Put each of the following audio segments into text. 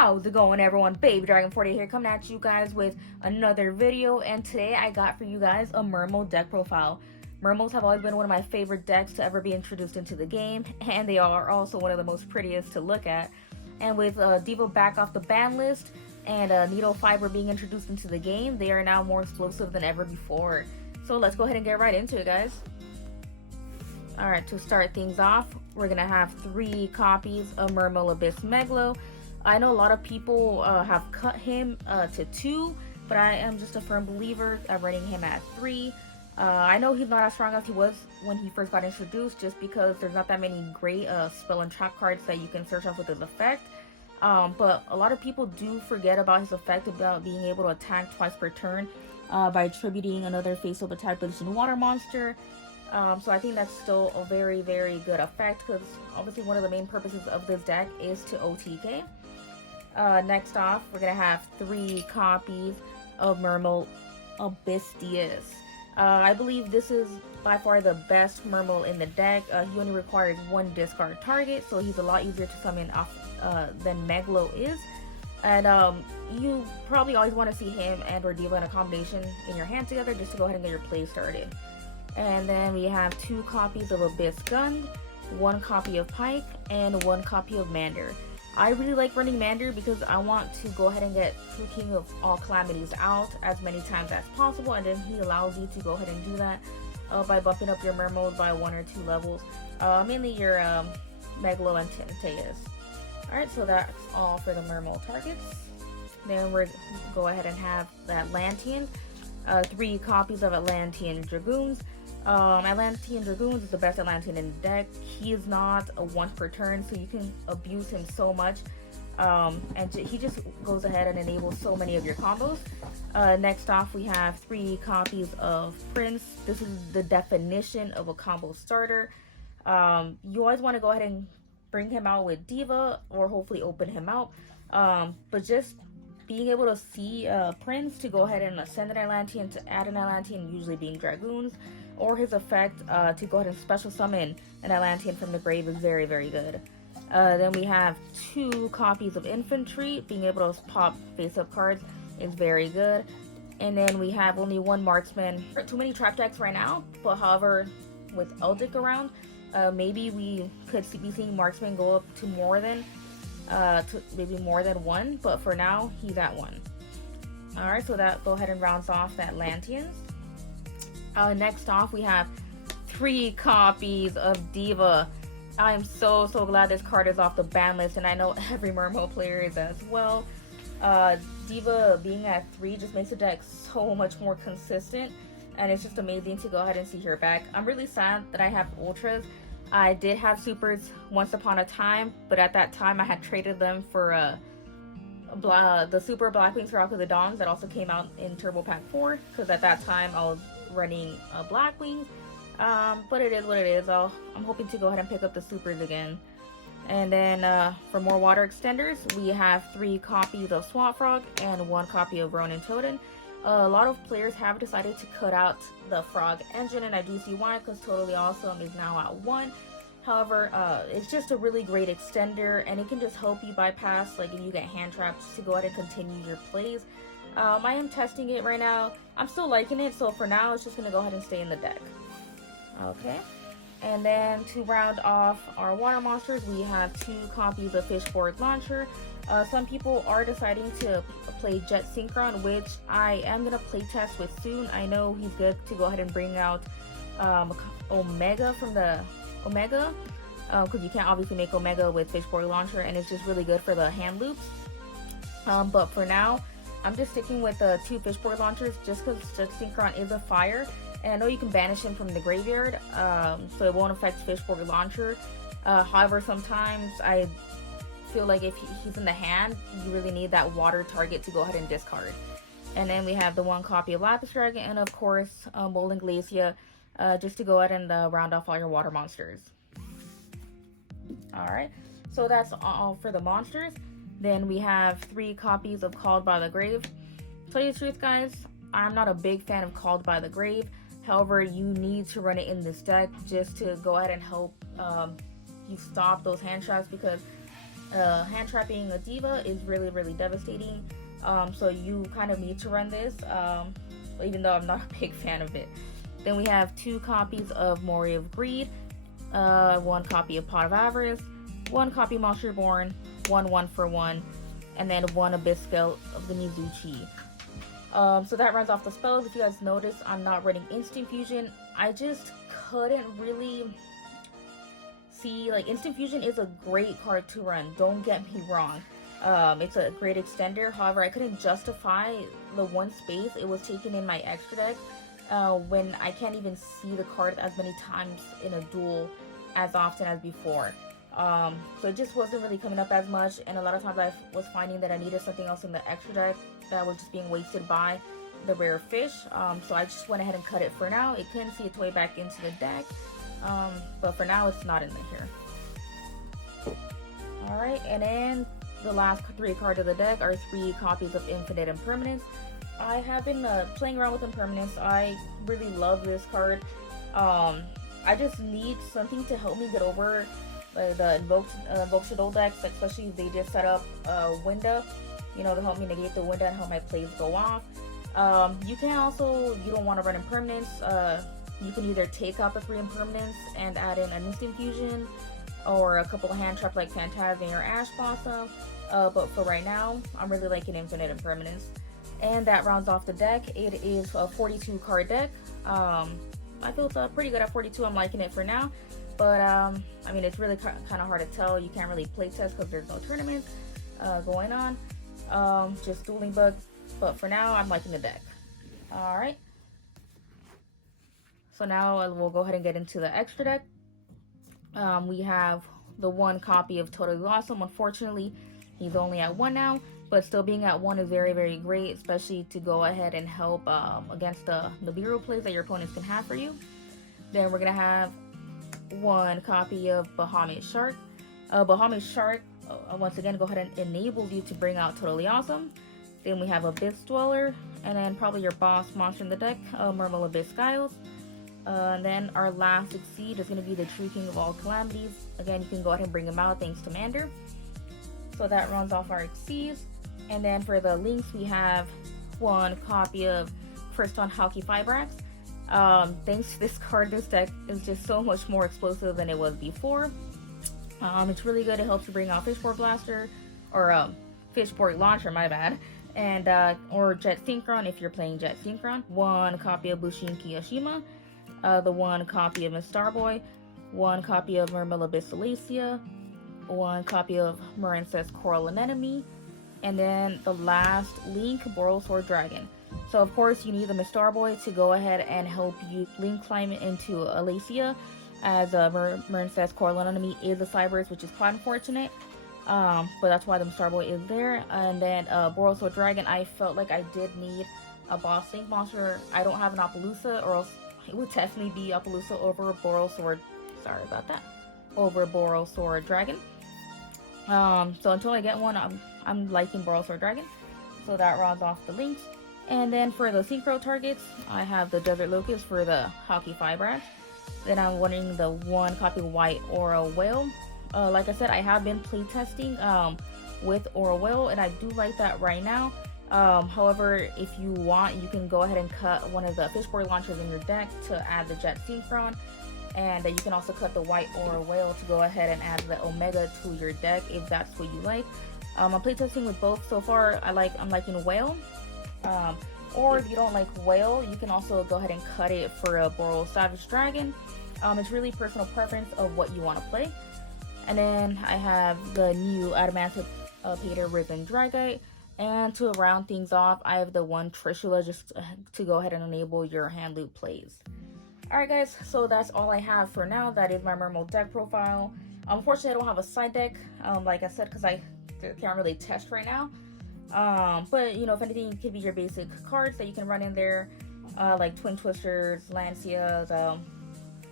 How's it going, everyone? Baby Dragon 40 here, coming at you guys with another video. And today I got for you guys a Mermail deck profile. Mermails have always been one of my favorite decks to ever be introduced into the game, and they are also one of the most prettiest to look at. And with Diva back off the ban list and Needle Fiber being introduced into the game, they are now more explosive than ever before. So let's go ahead and get right into it, guys. Alright, to start things off, we're gonna have 3 copies of Mermail Abyss Megalo. I know a lot of people have cut him to 2, but I am just a firm believer of running him at 3. I know he's not as strong as he was when he first got introduced, just because there's not that many great spell and trap cards that you can search off with his effect. But a lot of people do forget about his effect about being able to attack twice per turn by attributing another face-up attack position water monster. So I think that's still a very, very good effect, because obviously one of the main purposes of this deck is to OTK. Next off, we're going to have 3 copies of Mermail Abyss. I believe this is by far the best Mermail in the deck. He only requires 1 discard target, so he's a lot easier to summon off than Megalo is. And you probably always want to see him and or Diva in a combination in your hand together just to go ahead and get your play started. And then we have 2 copies of Abyss Gund, 1 copy of Pike, and 1 copy of Mander. I really like running Mander because I want to go ahead and get True King of all calamities out as many times as possible, and then he allows you to go ahead and do that by bumping up your Mermail by 1 or 2 levels, mainly your Megalo and Tinteus. Alright, so that's all for the Mermail targets. Then we're go ahead and have the Atlantean, 3 copies of Atlantean Dragoons. Atlantean Dragoons is the best Atlantean in the deck. He is not a once per turn, so you can abuse him so much. And he just goes ahead and enables so many of your combos. Next off, we have 3 copies of Prince. This is the definition of a combo starter. You always want to go ahead and bring him out with Diva, or hopefully open him out. But just being able to see Prince to go ahead and ascend an Atlantean to add an Atlantean, usually being Dragoons, or his effect to go ahead and special summon an Atlantean from the grave is very, very good. Then we have 2 copies of Infantry. Being able to pop face-up cards is very good. And then we have only 1 Marksman. Too many trap decks right now, but however, with Eldic around, maybe we could be seeing Marksman go up to more than maybe more than 1, but for now he's at 1. Alright, so that go ahead and rounds off the Atlanteans. Next off, we have 3 copies of Diva. I am so glad this card is off the ban list, and I know every Mermail player is as well. Diva being at 3 just makes the deck so much more consistent, and it's just amazing to go ahead and see her back. I'm really sad that I have Ultras. I did have Supers once upon a time, but at that time I had traded them for the Super Blackwings for Alka the Dawns that also came out in Turbo Pack 4, because at that time I was running Blackwings. But it is what it is. I'm hoping to go ahead and pick up the Supers again. And then for more water extenders, we have 3 copies of Swamp Frog and 1 copy of Ronin Totem. A lot of players have decided to cut out the Frog engine, and I do see why, because Totally Awesome is now at 1. However, it's just a really great extender, and it can just help you bypass, like if you get hand traps, to go ahead and continue your plays. I am testing it right now. I'm still liking it, so for now it's just going to go ahead and stay in the deck. Okay, and then to round off our water monsters, we have 2 copies of Fishboard Launcher. Some people are deciding to play Jet Synchron, which I am going to play test with soon. I know he's good to go ahead and bring out Omega from the Omega, because you can't obviously make Omega with Fishboard Launcher, and it's just really good for the hand loops. But for now, I'm just sticking with the 2 Fishboard Launchers, just because Jet Synchron is a fire, and I know you can banish him from the graveyard, so it won't affect Fishboard Launcher. However, sometimes I feel like if he's in the hand, you really need that water target to go ahead and discard. And then we have the 1 copy of Lapis Dragon, and of course Molten Glacia, just to go ahead and round off all your water monsters. Alright, so that's all for the monsters. Then we have 3 copies of Called by the Grave. To tell you the truth, guys, I'm not a big fan of Called by the Grave. However, you need to run it in this deck just to go ahead and help you stop those hand traps, because hand trapping a diva is really devastating. So you kind of need to run this, even though I'm not a big fan of it. Then we have 2 copies of Mori of Greed, 1 copy of Pot of Avarice, 1 copy of Monster Born, 1 for 1, and then 1 Abyss Scale of the Mizuchi. So that runs off the spells. If you guys notice, I'm not running Instant Fusion. I just couldn't really see, like, Instant Fusion is a great card to run, don't get me wrong. It's a great extender. However, I couldn't justify the 1 space it was taken in my extra deck when I can't even see the card as many times in a duel as often as before. So it just wasn't really coming up as much, and a lot of times I was finding that I needed something else in the extra deck that was just being wasted by the rare fish. So I just went ahead and cut it for now. It couldn't see its way back into the deck, but for now it's not in here. Alright, and then the last 3 cards of the deck are 3 copies of Infinite Impermanence. I have been playing around with Impermanence. I really love this card. I just need something to help me get over the Invoke Shadow decks, especially if they just set up Winda, you know, to help me negate the Winda and help my plays go off. You can also, you don't want to run Impermanence, you can either take out the 3 Impermanence and add in an Instant Fusion, or a couple of hand traps like Phantasm or Ash Blossom, but for right now, I'm really liking Infinite Impermanence. And that rounds off the deck. It is a 42 card deck. I feel it's pretty good at 42. I'm liking it for now, but I mean, it's really kind of hard to tell. You can't really play test because there's no tournaments going on, just Dueling Book, but for now I'm liking the deck. All right, so now we'll go ahead and get into the extra deck. We have the 1 copy of Totally Awesome. Unfortunately, he's only at 1 now, but still being at 1 is very great, especially to go ahead and help against the Nibiru plays that your opponents can have for you. Then we're gonna have 1 copy of Bahamut Shark. Bahamut Shark, once again, go ahead and enables you to bring out Totally Awesome. Then we have Abyss Dweller, and then probably your boss monster in the deck, Mermail Abyss Skiles. And then our last Exceed is going to be the True King of All Calamities. Again, you can go ahead and bring him out thanks to Mander. So that runs off our Exceeds. And then for the links, we have 1 copy of Kriston Halki Fibrax. Thanks to this card, this deck is just so much more explosive than it was before. It's really good. It helps you bring out Fishboard Blaster, or Fishboard Launcher, my bad. And or Jet Synchron if you're playing Jet Synchron. 1 copy of Bushin Kiyashima. The 1 copy of Miss Starboy, 1 copy of Mermail Abyss Alacia, 1 copy of Marincess Coral Anemone, and then the last link, Boral Sword Dragon. So of course you need the Miss Starboy to go ahead and help you link climb into Alacia, as Marincess Coral Anemone is a Cybers, which is quite unfortunate. But that's why the Miss Starboy is there. And then Boral Sword Dragon, I felt like I did need a boss link monster. I don't have an Appaloosa, or else it would definitely be Appaloosa over Boral Sword. Sorry about that. Over Boral Sword Dragon. So until I get one, I'm liking Boral Sword Dragon. So that rounds off the links. And then for the synchro targets, I have the Desert Locust for the Halki Fibrax. Then I'm wanting the 1 copy White Aura Whale. Like I said, I have been playtesting with Aura Whale, and I do like that right now. However, if you want, you can go ahead and cut one of the Fishboard Launchers in your deck to add the Jet Synchron, and you can also cut the White Aura Whale to go ahead and add the Omega to your deck if that's what you like. I'm playtesting with both so far. I'm liking Whale. Or if you don't like Whale, you can also go ahead and cut it for a Boral Savage Dragon. It's really personal preference of what you want to play. And then I have the new Adamantic Pater Risen Dragite. And to round things off, I have the 1 Trishula just to go ahead and enable your hand loop plays. Alright guys, so that's all I have for now. That is my Mermail deck profile. Unfortunately, I don't have a side deck, like I said, because I can't really test right now. But, you know, if anything, it could be your basic cards that you can run in there, like Twin Twisters, Lancias,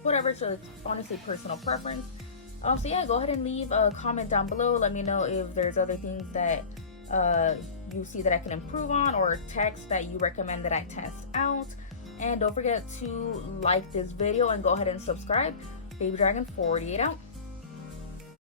whatever. So it's honestly personal preference. So yeah, go ahead and leave a comment down below. Let me know if there's other things that you see that I can improve on, or text that you recommend that I test out. And don't forget to like this video and go ahead and subscribe. Baby Dragon 48 out.